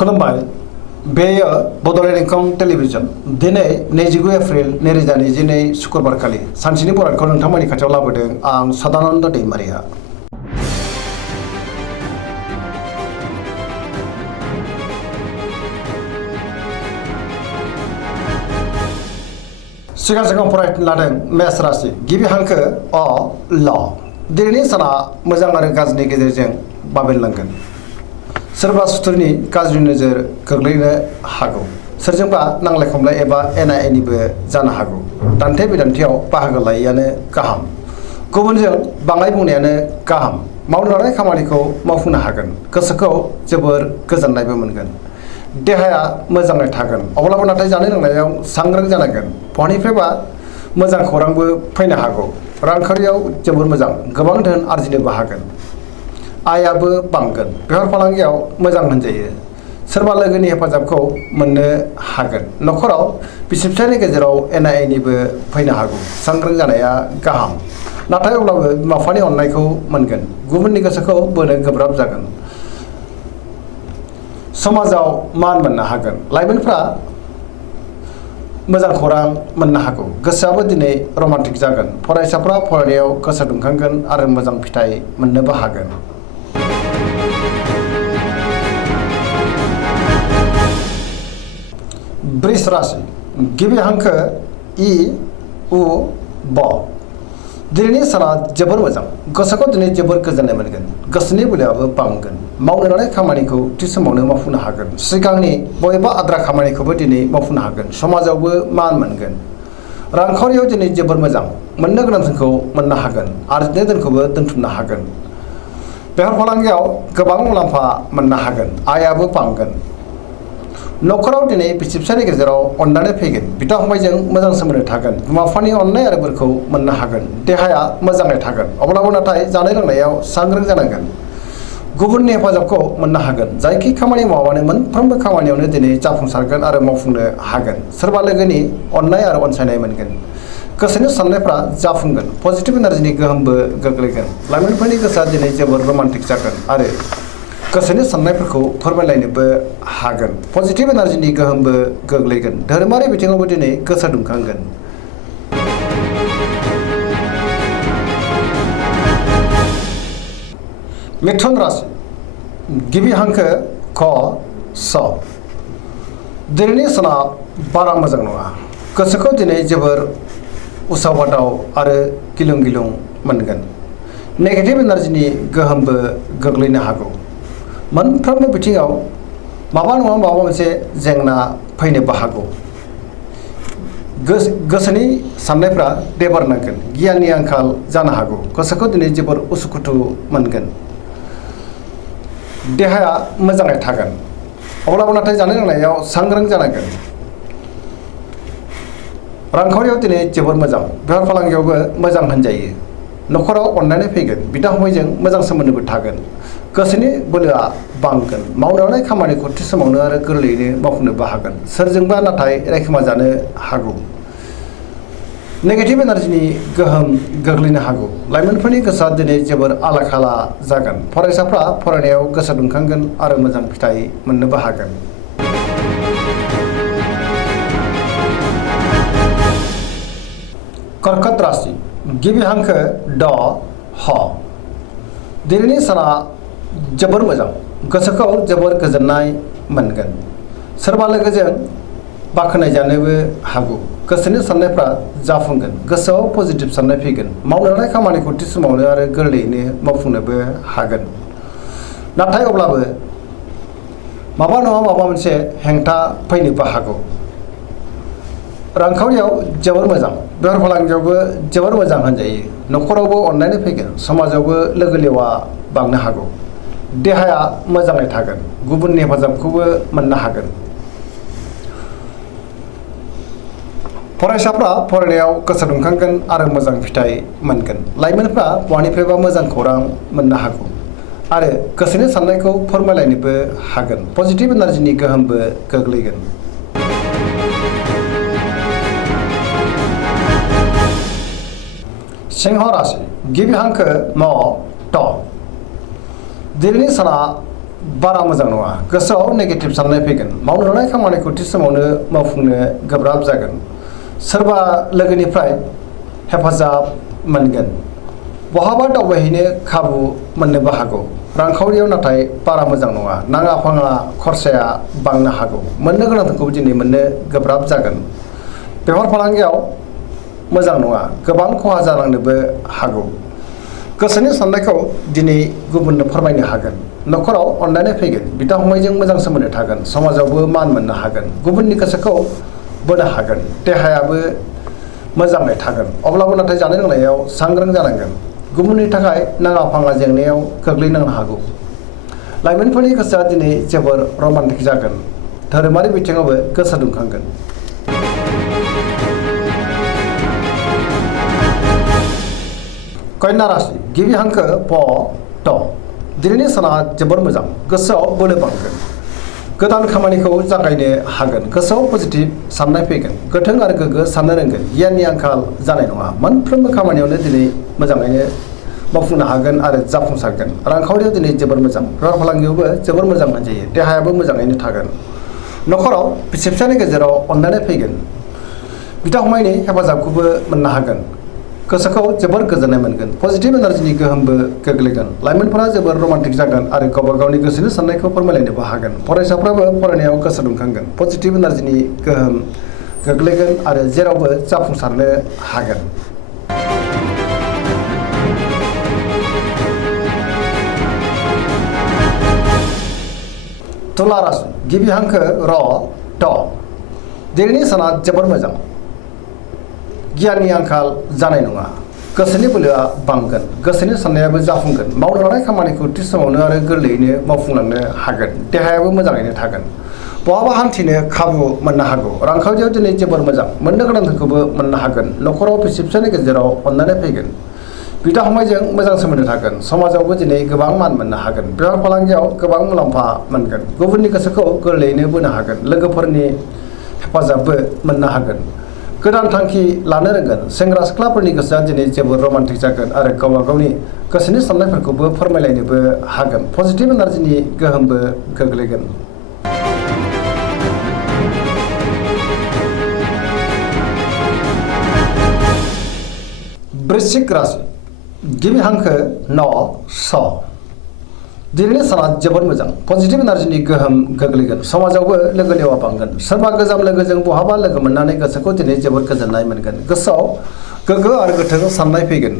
खुलुमबाय बेयो बड'लेण्ड इंखं टेलिभिजन दिनै 29 एप्रिल 2022 शुक्रबारखालि सानसेनि बरादखौ नोंथांमोननि खाथियाव लाबोदों आं सदानन्द दैमारिया। सिगां फरायनो लादों मेष राशि गिबि हांखो अ ल दिनैनि साना मोजां आरो गाज्रिनि गेजेरजों बाबेनलांगोन। सोरबा सुथुरनि गाज्रि नोजोर गोग्लैनो हागौ। सोरजोंबा नांलाय खमलाय एबा एना एनिबो जानो हागौ। दान्थे बिदान्थेयाव बाहागो लायैआनो गाहाम। गुबुनजों बाङाय बुंनायानो गाहाम। मावनो लानाय खामानिखौ मावफुंनो हागोन। गोसोखौ जोबोर गोजोननायबो मोनगोन। देहाया मोजाङै थागोन। अब्लाबो नाथाय जानाय लोंनायाव सांग्रां जानांगोन। बहानिफ्रायबा मोजां खौरांबो फैनो हागौ। रांखावरियाव जोबोर मोजां। गोबां धोन आरजिनोबो हागोन। आयाबो बांगोन। बेफार फालांगियाव मोजां होनजायो। सोरबा लोगोनि हेफाजाबखौ मोननो हागोन। न'खराव बिसि फिसायनि गेजेराव एना एनिबो फैनो हागौ। सांग्रां जानाया गाहाम। नाथाय अब्लाबो बिमा बिफानि अननायखौ मोनगोन। गुबुननि गोसोखौ बोनो गोब्राब जागोन। समाजाव मान मोननो हागोन। लाइमोनफ्रा मोजां खौरां मोननो हागौ। गोसोआबो दिनै रमान्टिक जागोन। फरायसाफ्रा फरायनायाव गोसो दुंखांगोन आरो मोजां फिथाइ मोननोबो हागोन। वृष राशि गिबि हांखो इ उ ब दिनैनि साना जोबोर मोजां। गोसोखौ दिनै जोबोर गोजोननाय मोनगोन। गोसोनि बोलोआबो बांगोन। मावनो लानाय खामानिखौ थि समावनो मावफुंनो हागोन। सिगांनि बबेबा आद्रा खामानिखौबो दिनै मावफुंनो हागोन। समाजावबो मान मोनगोन। रांखावरियाव दिनै जोबोर मोजां। मोननो गोनां धोनखौ मोननो हागोन। आरजिनाय धोनखौबो दोनथुमनो हागोन। बेफार फालांगियाव गोबां मुलाम्फा मोननो हागोन। आयाबो बांगोन। न'खराव दिनै बिसि फिसायनि गेजेराव अननानै फैगोन। बिदा फंबायजों मोजां सोमोन्दो थागोन। बिमा बिफानि अननाय आरो बोरखौ मोननो हागोन। देहाया मोजाङै थागोन। अब्लाबो नाथाय जानाय लोंनायाव सांग्रां जानांगोन। गुबुननि हेफाजाबखौ मोननो हागोन। जायखि खामानि मावानो मोनफ्रोमबो खामानियावनो दिनै जाफुंसारगोन आरो मावफुंनो हागोन। सोरबा लोगोनि अननाय आरो अनसायनाय मोनगोन। गोसोनि साननायफ्रा जाफुंगोन। पजिटिभ एनार्जिनि गोहोमबो गोग्लैगोन। लाइमोनफोरनि गोसोआ दिनै जोबोर रमान्टिक जागोन आरो गोसोनि साननायफोरखौ फोरमायलायनोबो हागोन। पजिटिभ एनार्जिनि गोहोमबो गोग्लैगोन। धोरोमारि बिथिङावबो दिनै गोसो दुंखांगोन। मिथुन राशि गिबि हांखो क स दिनैनि साना बारा मोजां नङा। गोसोखौ दिनै जोबोर उसाव बादाव आरो गिलुं गिलुं मोनगोन। नेगेटिभ एनार्जिनि गोहोमबो गोग्लैनो हागौ। मोनफ्रोमबो बिथिङाव माबा नङा माबा मोनसे जेंना फैनोबो हागौ। गोसोनि साननायफ्रा देबार नांगोन। गियाननि आंखाल जानो हागौ। गोसोखौ दिनै जोबोर उसुखुथु मोनगोन। देहाया मोजाङै थागोन। अब्लाबो नाथाय जानाय लोंनायाव सांग्रां जानांगोन। रांखावरियाव दिनै जोबोर मोजां। बेफार फालांगियावबो मोजां होनजायो। न'खराव अननानै फैगोन। बिदा फंबायजों मोजां सोमोन्दोबो थागोन। गोसोनि बोलोआ बांगोन। मावनो लानाय खामानिखौ थि समावनो आरो गोरलैयैनो मावफुंनोबो हागोन। सोरजोंबा नाथाय रायखोमा जानो हागौ। नेगेटिभ एनार्जिनि गोहोम गोग्लैनो हागौ। लाइमोनफोरनि गोसोआ दिनै जोबोर आला खाला जागोन। फरायसाफ्रा फरायनायाव गोसो दुंखांगोन आरो मोजां फिथाइ मोननोबो हागोन। कर्कट राशि गिबि हांखो ड ह दिनैनि साना जोबोर मोजां। गोसोखौ जोबोर गोजोननाय मोनगोन। सोरबा लोगोजों बाख्नाय जानोबो हागौ। गोसोनि साननायफ्रा जाफुंगोन। गोसोआव पजिटिभ साननाय फैगोन। मावनो लानाय खामानिखौ थि समावनो आरो गोरलैयैनो मावफुंनोबो हागोन। नाथाय अब्लाबो माबा नङा माबा मोनसे हेंथा फैनोबो हागौ। रांखावरियाव जोबोर मोजां। बेफार फालांगियावबो जोबोर मोजां होनजायो। न'खरावबो अननानै फैगोन। समाजावबो लोगो लेवा बांनो हागौ। देहाया मोजाङै थागोन। गुबुननि हेफाजाबखौबो मोननो हागोन। फरायसाफ्रा फरायनायाव गोसो दुंखांगोन आरो मोजां फिथाइ मोनगोन। लाइमोनफ्रा बहानिफ्रायबा मोजां खौरां मोननो हागौ आरो गोसोनि साननायखौ फोरमायलायनोबो हागोन। पजिटिभ एनार्जिनि गोहोमबो गोग्लैगोन। सिंह राशि गिबि हांखो म ट दिनैनि साना बारा मोजां नङा गोसोआव नेगेटिभ साननाय फैगोन मावनो लानाय खामानिखौ थि समावनो मावफुंनो गोब्राब जागोन सोरबा लोगोनिफ्राय हेफाजाब मोनगोन बहाबा दावबायहैनो खाबु मोननोबो हागौ रांखावरियाव नाथाय बारा मोजां नङा नाङा फाङा खरसाया बांनो हागौ मोननो गोनांखौ दिनै मोननो गोब्राब जागोन बेफार फालांगियाव मोजां नङा गोबां खहा जालांनोबो हागौ गोसोनि साननायखौ दिनै गुबुननो फोरमायनो हागोन न'खराव अनलायनाय फैगोन बिदा फंबायजों मोजां सोमोन्दो थागोन समाजावबो मान मोननो हागोन गुबुननि गोसोखौ बोनो हागोन देहायाबो मोजाङै थागोन अब्लाबो नाथाय जानाय लोंनायाव सांग्रां जानांगोन गुबुननि थाखाय नाङा फाङा जेंनायाव गोग्लैनांनो हागौ लाइमोनफोरनि गोसोआ दिनै जोबोर रमान्टिक जागोन धोरोमारि बिथिङावबो गोसो दुंखांगोन कन्या राशि गिबि हांखो प ट दिनैनि साना जोबोर मोजां गोसोआव बोलो बांगोन गोदान खामानिखौ जागायनो हागोन गोसोआव पजिटिभ साननाय फैगोन गोथों आरो गोग्गो साननो रोंगोन गियाननि आंखाल जानाय नङा मोनफ्रोमबो खामानियावनो दिनै मोजाङैनो मावफुंनो हागोन आरो जाफुंसारगोन रांखावरियाव दिनै जोबोर मोजां बेफार फालांगियावबो जोबोर मोजां मोनजायो देहायाबो मोजाङैनो थागोन न'खराव बिसि फिसायनि गेजेराव अनलायनाय फैगोन बिदा फंबायनि हेफाजाबखौबो मोननो हागोन गोसोखौ जोबोर गोजोननाय मोनगोन पजिटिभ एनार्जिनि गोहोमबो गोग्लैगोन लाइमोनफोरा जोबोर रमान्टिक जागोन आरो गावबा गावनि गोसोनि साननायखौ फोरमायलायनोबो हागोन फरायसाफ्राबो फरायनायाव गोसो दुंखांगोन पजिटिभ एनार्जिनि गोहोम गोग्लैगोन आरो जेरावबो जाफुंसारनो हागोन तुला राशि गिबि हांखो र ट दिनैनि साना जोबोर मोजां गियाननि आंखाल जानाय नङा गोसोनि बोलोआ बांगोन गोसोनि साननायाबो जाफुंगोन मावनो लानाय खामानिखौ थि समावनो आरो गोरलैयैनो मावफुंलांनो हागोन देहायाबो मोजाङैनो थागोन बहाबा हान्थिनो खाबु मोननो हागौ रांखावरियाव दिनै जोबोर मोजां मोननो गोनांखौबो मोननो हागोन न'खराव बिसि फिसायनि गेजेराव अनलायनाय फैगोन बिदा फंबायजों मोजां सोमोन्दो थागोन समाजावबो दिनै गोबां मान मोननो हागोन बेफार फालांगियाव गोबां मुलाम्फा मोनगोन गुबुननि गोसोखौ गोरलैयैनो बोनो हागोन लोगोफोरनि हेफाजाबबो मोननो हागोन गोदान थांखि लानो रोंगोन सेंग्रा सिख्लाफोरनि गोसोआ दिनै जोबोर रमान्टिक जागोन आरो गावबा गावनि गोसोनि साननायफोरखौबो फोरमायलायनोबो हागोन पजिटिभ एनार्जिनि गोहोमबो गोग्लैगोन वृश्चिक राशि गिबि हांखो न स दिनैनि साना जोबोर मोजां पजिटिभ एनार्जिनि गोहोम गोग्लैगोन समाजावबो लोगो लेवा बांगोन सोरबा गोजाम लोगोजों बहाबा लोगो मोननानै गोसोखौ दिनै जोबोर गोजोननाय मोनगोन गोसोआव गोग्गो आरो गोथों साननाय फैगोन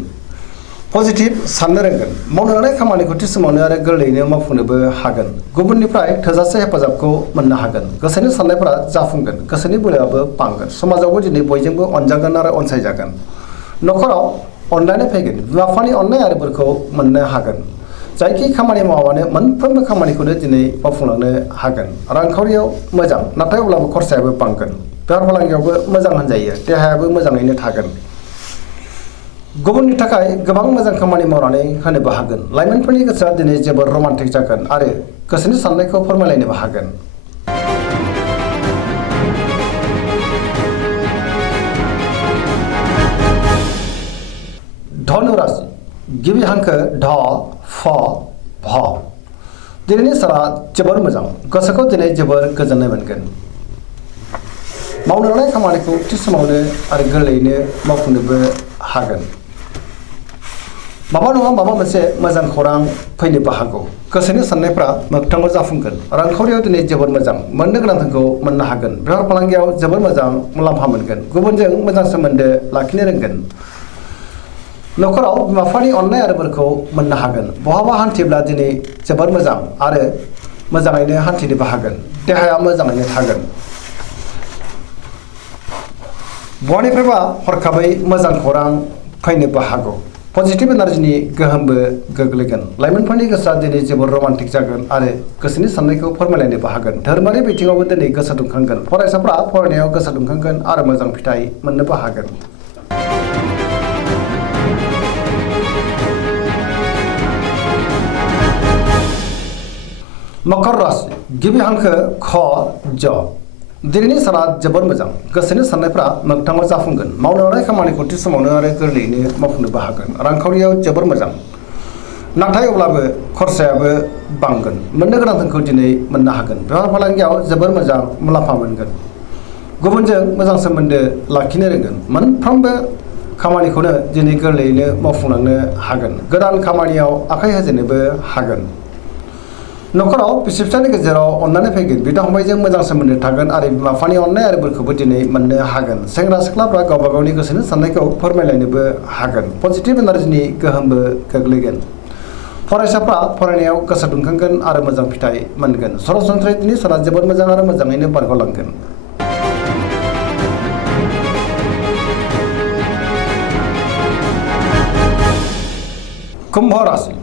पजिटिभ साननो रोंगोन मावनो लानाय खामानिखौ थि समावनो आरो गोरलैयैनो मावफुंनोबो हागोन गुबुननिफ्राय थोजासे हेफाजाबखौ मोननो हागोन गोसोनि साननायफोरा जाफुंगोन गोसोनि बोलोआबो बांगोन समाजावबो दिनै बयजोंबो अनजागोन आरो अनसायजागोन न'खराव अनलायनाय फैगोन बिमा बिफानि अननाय आरो बोरखौ मोननो हागोन जायखि खामानि मावानो मोनफ्रोमबो खामानिखौनो दिनै मावफुंलांनो हागोन रांखावरियाव मोजां नाथाय अब्लाबो खरसायाबो बांगोन बेफार फालांगियावबो मोजां होनजायो देहायाबो मोजाङैनो थागोन गुबुननि थाखाय गोबां मोजां खामानि मावनानै होनोबो हागोन लाइमोनफोरनि गोसोआ दिनै जोबोर रमान्टिक जागोन आरो गोसोनि साननायखौ फोरमायलायनोबो हागोन धनु राशि गिबि हांखो ढ फ भ दिनैनि साना जोबोर मोजां गोसोखौ दिनै जोबोर गोजोननाय मोनगोन मावनो लानाय खामानिखौ थि समावनो आरो गोरलैयैनो मावफुंनोबो हागोन माबा नङा माबा मोनसे मोजां खौरां फैनोबो हागौ गोसोनि साननायफ्रा मोगथाङाव जाफुंगोन रांखावरियाव दिनै जोबोर मोजां मोननो गोनांखौ मोननो हागोन बेफार फालांगियाव जोबोर मोजां मुलाम्फा मोनगोन गुबुनजों मोजां सोमोन्दो लाखिनो रोंगोन न'खराव बिमा बिफानि अननाय आरो बोरखौ मोननो हागोन बहाबा हान्थिब्ला दिनै जोबोर मोजां आरो मोजाङैनो हान्थिनोबो हागोन देहाया मोजाङैनो थागोन बहानिफ्रायबा हरखाबै मोजां खौरां फैनोबो हागौ पजिटिभ एनार्जिनि गोहोमबो गोग्लैगोन लाइमोनफोरनि गोसोआ दिनै जोबोर रमान्टिक जागोन आरो गोसोनि साननायखौ फोरमायलायनोबो हागोन धोरोमारि बिथिङावबो दिनै गोसो दुंखांगोन फरायसाफ्रा फरायनायाव गोसो दुंखांगोन आरो मोजां फिथाइ मोननोबो हागोन मकर राशि गिबि हांखो ख ज दिनैनि साना जोबोर मोजां गोसोनि साननायफ्रा मोगथाङाव जाफुंगोन मावनो लानाय खामानिखौ थि समावनो आरो गोरलैयैनो मावफुंनोबो हागोन रांखावरियाव जोबोर मोजां नाथाय अब्लाबो खरसायाबो बांगोन मोननो गोनां धोनखौ दिनै मोननो हागोन बेफार फालांगियाव जोबोर मोजां मुलाम्फा मोनगोन गुबुनजों मोजां सोमोन्दो लाखिनो रोंगोन मोनफ्रोमबो खामानिखौनो दिनै गोरलैयैनो मावफुंलांनो हागोन गोदान खामानियाव आखाइ होजेननोबो हागोन न'खराव बिसि फिसायनि गेजेराव अननानै फैगोन बिदा फंबायजों मोजां सोमोन्दो थागोन आरो बिमा बिफानि अननाय आरो बोरखौबो दिनै मोननो हागोन सेंग्रा सिख्लाफ्रा गावबा गावनि गोसोनि साननायखौ फोरमायलायनोबो हागोन पजिटिभ एनार्जिनि गोहोमबो गोग्लैगोन फरायसाफ्रा फरायनायाव गोसो दुंखांगोन आरो मोजां फिथाइ मोनगोन सरासनस्रायै दिनै साना जोबोद मोजां आरो मोजाङैनो बारग'लांगोन कुम्भ राशि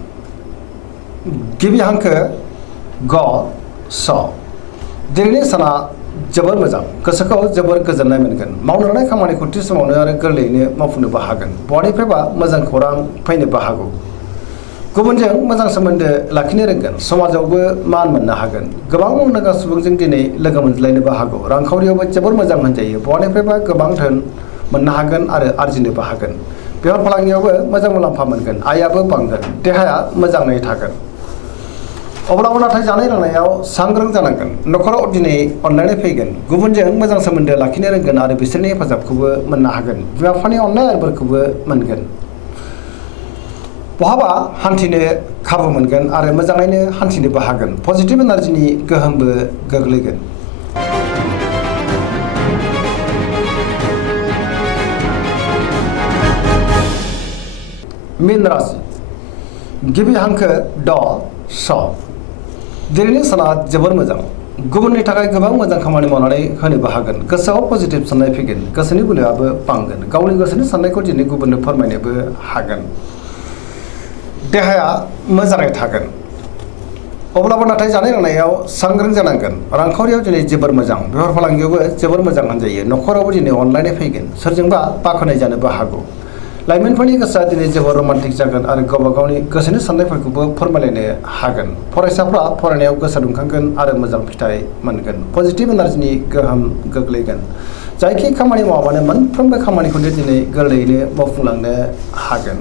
गिबि हांखो ग स दिनैनि साना जोबोर मोजां गोसोखौ जोबोर गोजोननाय मोनगोन मावनो लानाय खामानिखौ थि समावनो आरो गोरलैयैनो मावफुंनोबो हागोन बहानिफ्रायबा मोजां खौरां फैनोबो हागौ गुबुनजों मोजां सोमोन्दो लाखिनो रोंगोन समाजावबो मान मोननो हागोन गोबां मुंदांखा सुबुंजों दिनै लोगो मोनज्लायनोबो हागौ रांखावरियावबो जोबोर मोजां होनजायो बहानिफ्रायबा गोबां धोन मोननो हागोन आरो आरजिनोबो हागोन बेफार फालांगियावबो मोजां मुलाम्फा मोनगोन आयाबो बांगोन देहाया मोजाङै थागोन अब्लाबो नाथाय जानाय लोंनायाव सांग्रां जानांगोन न'खराव दिनै अनलायनाय फैगोन गुबुनजों मोजां सोमोन्दो लाखिनो रोंगोन आरो बिसोरनि हेफाजाबखौबो मोननो हागोन बिमा बिफानि अननाय आरो बोरखौबो मोनगोन बहाबा हान्थिनो खाबु मोनगोन आरो मोजाङैनो हान्थिनोबो हागोन पजिटिभ एनार्जिनि गोहोमबो गोग्लैगोन मीन राशि गिबि हांखो ड स दिनैनि साना जोबोर मोजां गुबुननि थाखाय गोबां मोजां खामानि मावनानै होनोबो हागोन गोसोआव पजिटिभ साननाय फैगोन गोसोनि बोलोआबो बांगोन गावनि गोसोनि साननायखौ दिनै गुबुननो फोरमायनोबो हागोन देहाया मोजाङै थागोन अब्लाबो नाथाय जानाय लोंनायाव सांग्रां जानांगोन रांखावरियाव दिनै जोबोर मोजां बेफार फालांगियावबो जोबोर मोजां होनजायो न'खरावबो दिनै अनलायनाय फैगोन सोरजोंबा बाख्नाय जानोबो हागौ लाइमोनफोरनि गोसोआ दिनै जोबोर रमान्टिक जागोन आरो गावबा गावनि गोसोनि साननायफोरखौबो फोरमायलायनो हागोन फरायसाफ्रा फरायनायाव गोसो दुंखांगोन आरो मोजां फिथाइ मोनगोन पजिटिभ एनार्जिनि गोहोम गोग्लैगोन जायखि खामानि मावाबानो मोनफ्रोमबो खामानिखौनो दिनै गोरलैयैनो मावफुंलांनो हागोन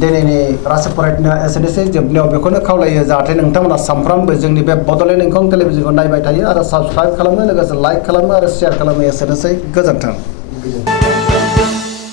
दिनैनि राशि फरायनाया एसेनोसै जोबनायाव बेखौनो खावलायो जाहाथे नोंथांमोना सानफ्रामबो जोंनि बे बड'लेण्ड इंखं टेलिभिजनखौ नायबाय थायो आरो साबस्क्राइब खालामो लोगोसे लाइक खालामो आरो शेयार खालामो एसेनोसै गोजोन्थों